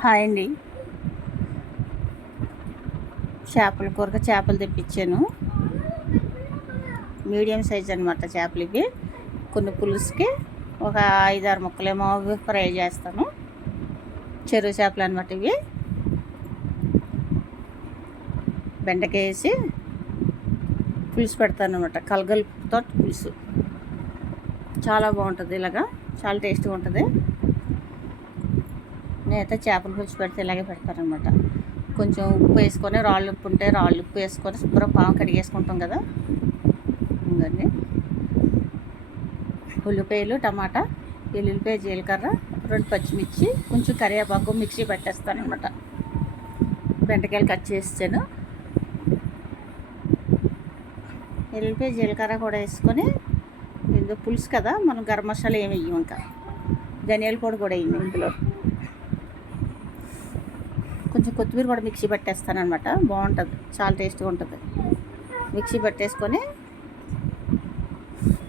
Hi అండి. చేపల కూరకి చేపలు తెప్పించాను. మీడియం సైజ్ అనమాట చేపలు ఇవి. కొన్ని పులుసుకి ఒక 5-6 ముక్కలేమో ఫ్రై చేస్తాను. చెరువు చేపలు అనమాట ఇవి. బెండకాయ వేసి పులుసు పెడతాను అనమాట. కలగలుపుతో పులుసు చాలా బాగుంటుంది. ఇలాగా చాలా టేస్ట్గా ఉంటుంది. నేనైతే చేపల పులుసు పెడితే ఇలాగే పెడతానమాట. కొంచెం ఉప్పు వేసుకొని, రాళ్ళు ఉప్పు ఉంటే రాళ్ళు ఉప్పు వేసుకొని శుభ్రం పాము కడిగేసుకుంటాం కదా. ఇంకండి ఉల్లిపాయలు, టమాటా, ఎల్లుల్లిపాయ, జీలకర్ర, 2 పచ్చిమిర్చి, కొంచెం కరివేపాకు మిక్సీ పెట్టేస్తాను అనమాట. బెండకాయలు కట్ చేసాను. ఎల్లుల్లిపాయ, జీలకర్ర కూడా వేసుకొని, ఇందులో పులుసు కదా, మనం గరం మసాలా ఏమి వేయం. ఇంకా ధనియాల పొడి కూడా వేయండి. ఇందులో కొంచెం కొత్తిమీర కూడా మిక్సీ పట్టేస్తాను అనమాట. బాగుంటుంది, చాలా టేస్ట్గా ఉంటుంది. మిక్సీ పట్టేసుకొని,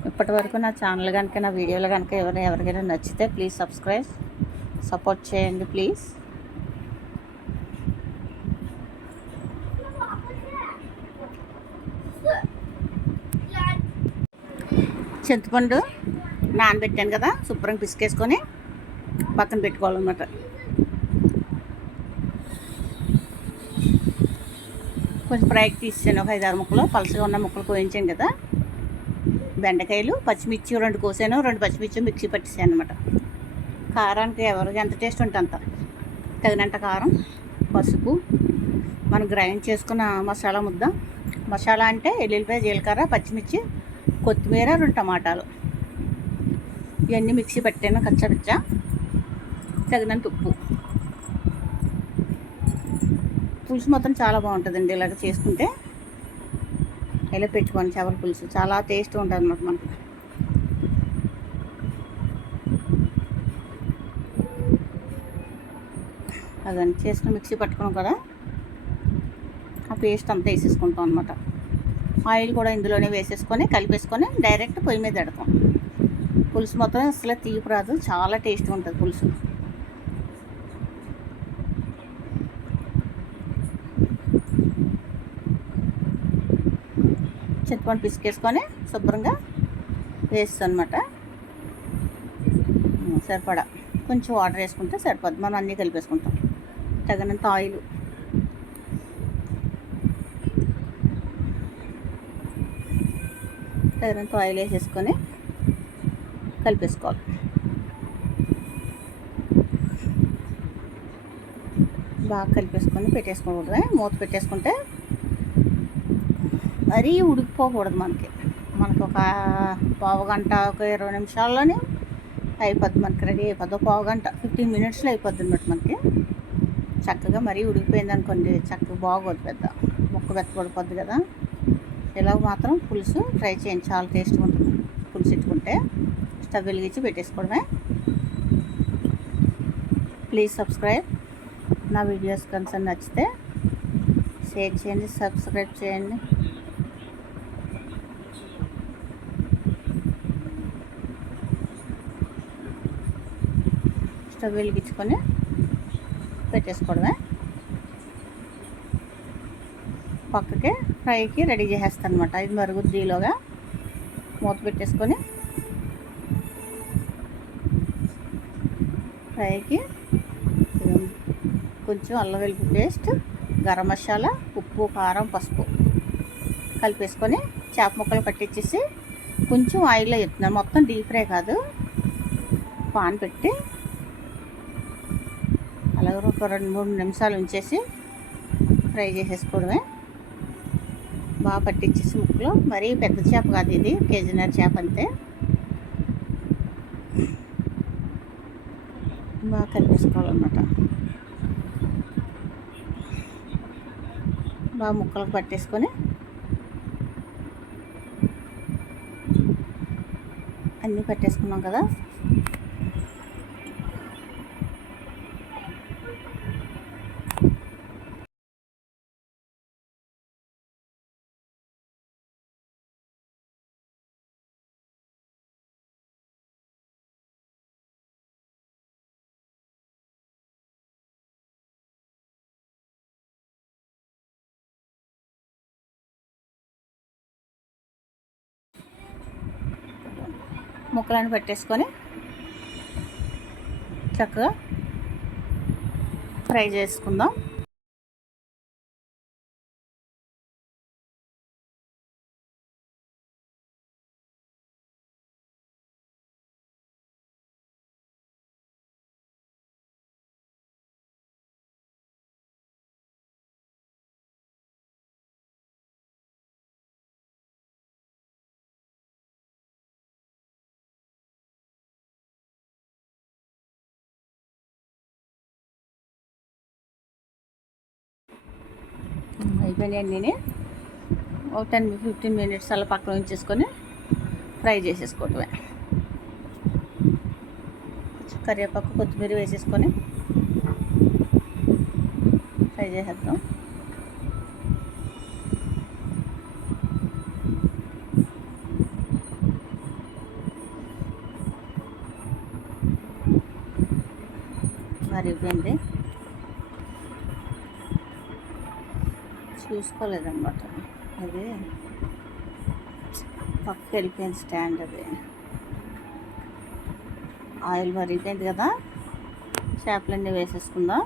ఇప్పటి వరకు నా ఛానల్ కనుక, నా వీడియోలు కనుక ఎవరికైనా నచ్చితే ప్లీజ్ సబ్స్క్రైబ్, సపోర్ట్ చేయండి ప్లీజ్. చింతపండు నానబెట్టాను కదా, శుభ్రంగా పిసికేసుకొని పక్కన పెట్టుకోవాలన్నమాట. కొంచెం ఫ్రైకి తీసాను. ఒక 5-6 ముక్కలు పలసగా ఉన్న ముక్కలు కోయించాను కదా. బెండకాయలు, పచ్చిమిర్చి 2 కోసాను. 2 పచ్చిమిర్చి మిక్సీ పట్టేసాను అనమాట. కారానికి ఎవరికి ఎంత టేస్ట్ ఉంటే అంత తగినంత కారం, పసుపు, మనం గ్రైండ్ చేసుకున్న మసాలా ముద్ద. మసాలా అంటే ఎల్లుల్లిపాయ, జీలకర్ర, పచ్చిమిర్చి, కొత్తిమీర, 2 టమాటాలు, ఇవన్నీ మిక్సీ పెట్టాను కచ్చపిచ్చ. తగినంత ఉప్పు. పులుసు మొత్తం చాలా బాగుంటుందండి ఇలాగ చేసుకుంటే. ఇలా పెట్టుకోండి చేపల పులుసు, చాలా టేస్ట్గా ఉంటుంది అన్నమాట మనకి. అదని చేసుకుని మిక్సీ పట్టుకున్నాం కదా, ఆ పేస్ట్ అంతా వేసేసుకుంటాం అనమాట. ఆయిల్ కూడా ఇందులోనే వేసేసుకొని కలిపేసుకొని డైరెక్ట్ పొయ్యి మీద పెడతాం. పులుసు మొత్తం అసలు తీపి రాదు, చాలా టేస్ట్గా ఉంటుంది పులుసు. చింతపండు పిసికేసుకొని శుభ్రంగా వేస్తాను అనమాట. సరిపడా కొంచెం వాటర్ వేసుకుంటే సరిపోద్ది. మనం అన్నీ కలిపేసుకుంటాం. తగినంత ఆయిల్, తగినంత ఆయిల్ వేసేసుకొని కలిపేసుకోవాలి. బాగా కలిపేసుకొని పెట్టేసుకోకూడదు. మూత పెట్టేసుకుంటే మరీ ఉడికిపోకూడదు. మనకి ఒక పావు గంట, ఒక 20 నిమిషాల్లోనే అయిపోద్ది. మనకి రెడీ అయిపోద్ది. పావు గంట 15 మినిట్స్లో అయిపోద్ది అనమాట మనకి. చక్కగా మరీ ఉడికిపోయింది అనుకోండి, చక్కగా బాగోదు, పెద్ద ముక్క వెత్తపడిపోద్ది కదా. ఇలా మాత్రం పులుసు ట్రై చేయండి, చాలా టేస్ట్గా ఉంటుంది. పులుసు ఇట్టుకుంటే స్టవ్ వెలిగించి పెట్టేసుకోవడమే. Please subscribe. నా వీడియోస్ కనుక నచ్చితే షేర్ చేయండి, సబ్స్క్రైబ్ చేయండి. స్టవ్ వెలిగించుకొని పెట్టేసుకోవడమే. పక్కకి ఫ్రైకి రెడీ చేసేస్తాను అనమాట. ఇది మరుగుద్దీలోగా మూత పెట్టేసుకొని ఫ్రైకి కొంచెం అల్లం వెల్లుల్లి పేస్ట్, గరం మసాలా, ఉప్పు, కారం, పసుపు కలిపేసుకొని చేప ముక్కలు పట్టించేసి కొంచెం ఆయిల్లో చెప్తున్నాను. మొత్తం డీప్ ఫ్రై కాదు, పాన్ పెట్టి అలాగే ఒక 2-3 నిమిషాలు ఉంచేసి ఫ్రై చేసేసుకోవడమే. బాగా పట్టించేసి ముక్కలు. మరీ పెద్ద చేప కాదు ఇది, కేజీన్నర చేప అంతే. బాగా కలిపేసుకోవాలన్నమాట. బాగా ముక్కలకు పట్టేసుకొని అన్నీ పట్టేసుకున్నాం కదా. ముక్కలను పెట్టేసుకొని చక్కగా ఫ్రై చేసుకుందాం. అయిపోయినాయండి. ఒక 10-15 మినిట్స్ అలా పక్కన ఉంచేసుకొని ఫ్రై చేసేసుకోవటమే. కరివేపాకు కొత్తిమీర వేసేసుకొని ఫ్రై చేసేద్దాం. మరిగిపోయింది, చూసుకోలేదన్నమాట. అది పక్కకి వెళ్ళిపోయింది స్టాండ్. అది ఆయిల్ మరిగిపోయింది కదా, చేపలన్నీ వేసేసుకుందాం.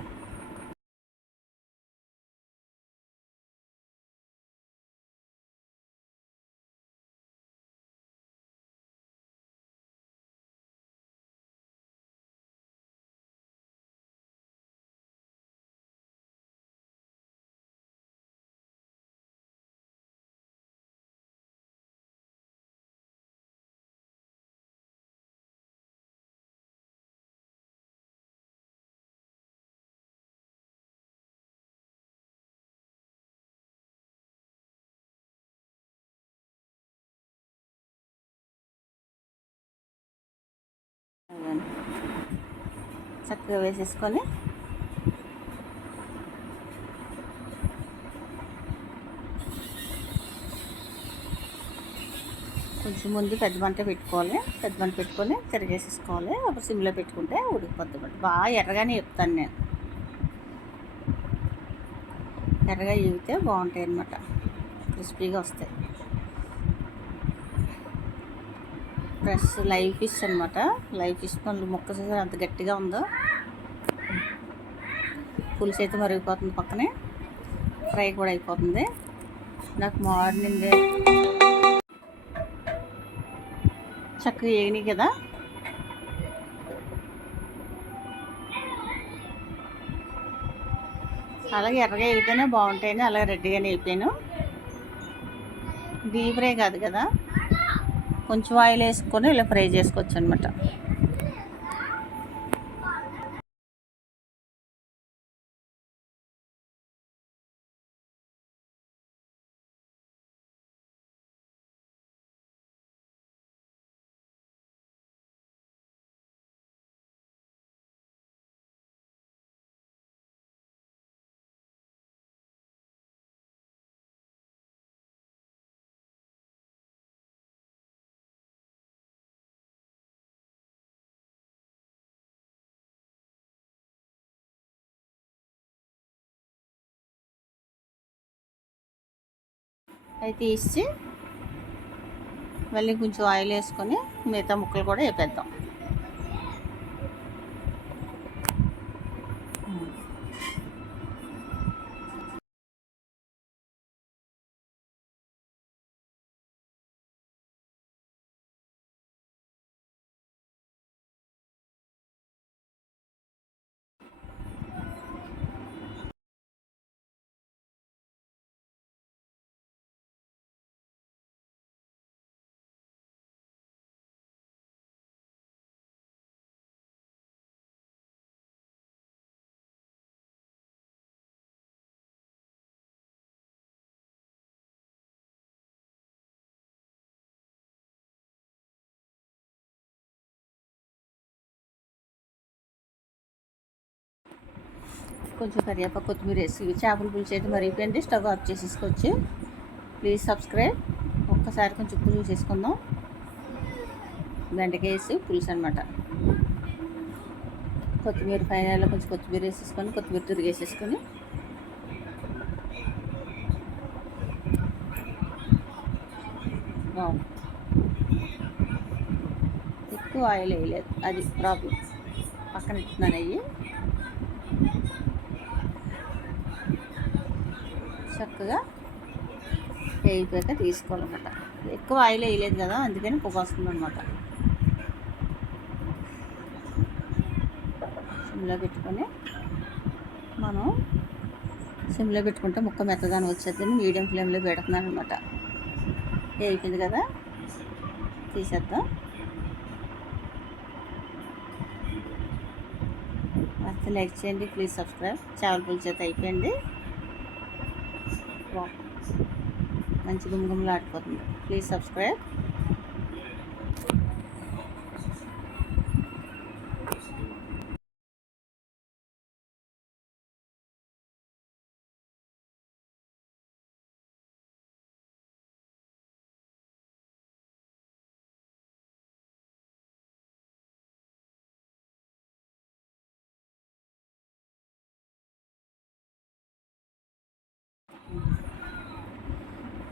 చక్కగా వేసేసుకొని కొంచెం ముందు పెద్ద మంట పెట్టుకోవాలి. పెద్ద మంట పెట్టుకొని తిరగేసేసుకోవాలి. అప్పుడు సిమ్లో పెట్టుకుంటే ఉడికిపోద్ది. బాగా ఎర్రగానే చెప్తాను నేను. ఎర్రగా ఇవితే బాగుంటాయి అన్నమాట, క్రిస్పీగా వస్తాయి. ఫ్రెష్ లైవ్ ఫిష్ అనమాట. లైవ్ ఫిష్ పనులు మొక్క చూసారు అంత గట్టిగా ఉందో. పులుసు అయితే మరిగిపోతుంది, పక్కనే ఫ్రై కూడా అయిపోతుంది. నాకు మార్నింగ్ చక్కగా వేగినాయి కదా, అలాగే ఎర్రగా వేగితేనే బాగుంటాయని అలా రెడ్డిగానే అయిపోయాను. డీప్ ఫ్రై కాదు కదా, కొంచెం ఆయిల్ వేసుకొని ఇలా ఫ్రై చేసుకోవచ్చు అనమాట. అవి తీసి మళ్ళీ కొంచెం ఆయిల్ వేసుకొని మిగతా ముక్కలు కూడా వేపేద్దాం. కొంచెం కరివేపాకు కొత్తిమీర వేసి చేపల పులుసు అయితే మరిగిపోయింది. స్టవ్ ఆఫ్ చేసేసుకోవచ్చు. Please subscribe. ఒక్కసారి కొంచెం ఉప్పు చూసేసుకుందాం. బెండకాయ వేసి పులుసు అనమాట. కొత్తిమీర పైన కొంచెం కొత్తిమీర వేసేసుకొని కొత్తిమీర తిరిగేసేసుకొని ఎక్కువ ఆయిల్ వేయలేదు, అది ప్రాబ్లం. పక్కన ఇస్తున్నాను అవి చక్కగా వేయిపోయాక తీసుకోవాలన్నమాట. ఎక్కువ ఆయిల్ వేయలేదు కదా, అందుకని పొగ వస్తుంది అనమాట. సిమ్లో పెట్టుకొని మనం సిమ్లో పెట్టుకుంటే ముక్క మెత్తగానే వచ్చేద్దని మీడియం ఫ్లేమ్లో పెడుతున్నాను అనమాట. వేయిపోయింది కదా, తీసేద్దాం. నచ్చితే లైక్ చేయండి, ప్లీజ్ సబ్స్క్రైబ్. చేపల పులుసు అయితే అయిపోయింది. మంచి గుమగుమలు ఆడిపోతుంది. Please subscribe.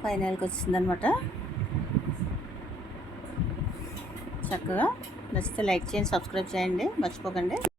ఫైనల్కి వచ్చిందనమాట. చక్కగా నచ్చితే లైక్ చేయండి, సబ్స్క్రైబ్ చేయండి, మర్చిపోకండి.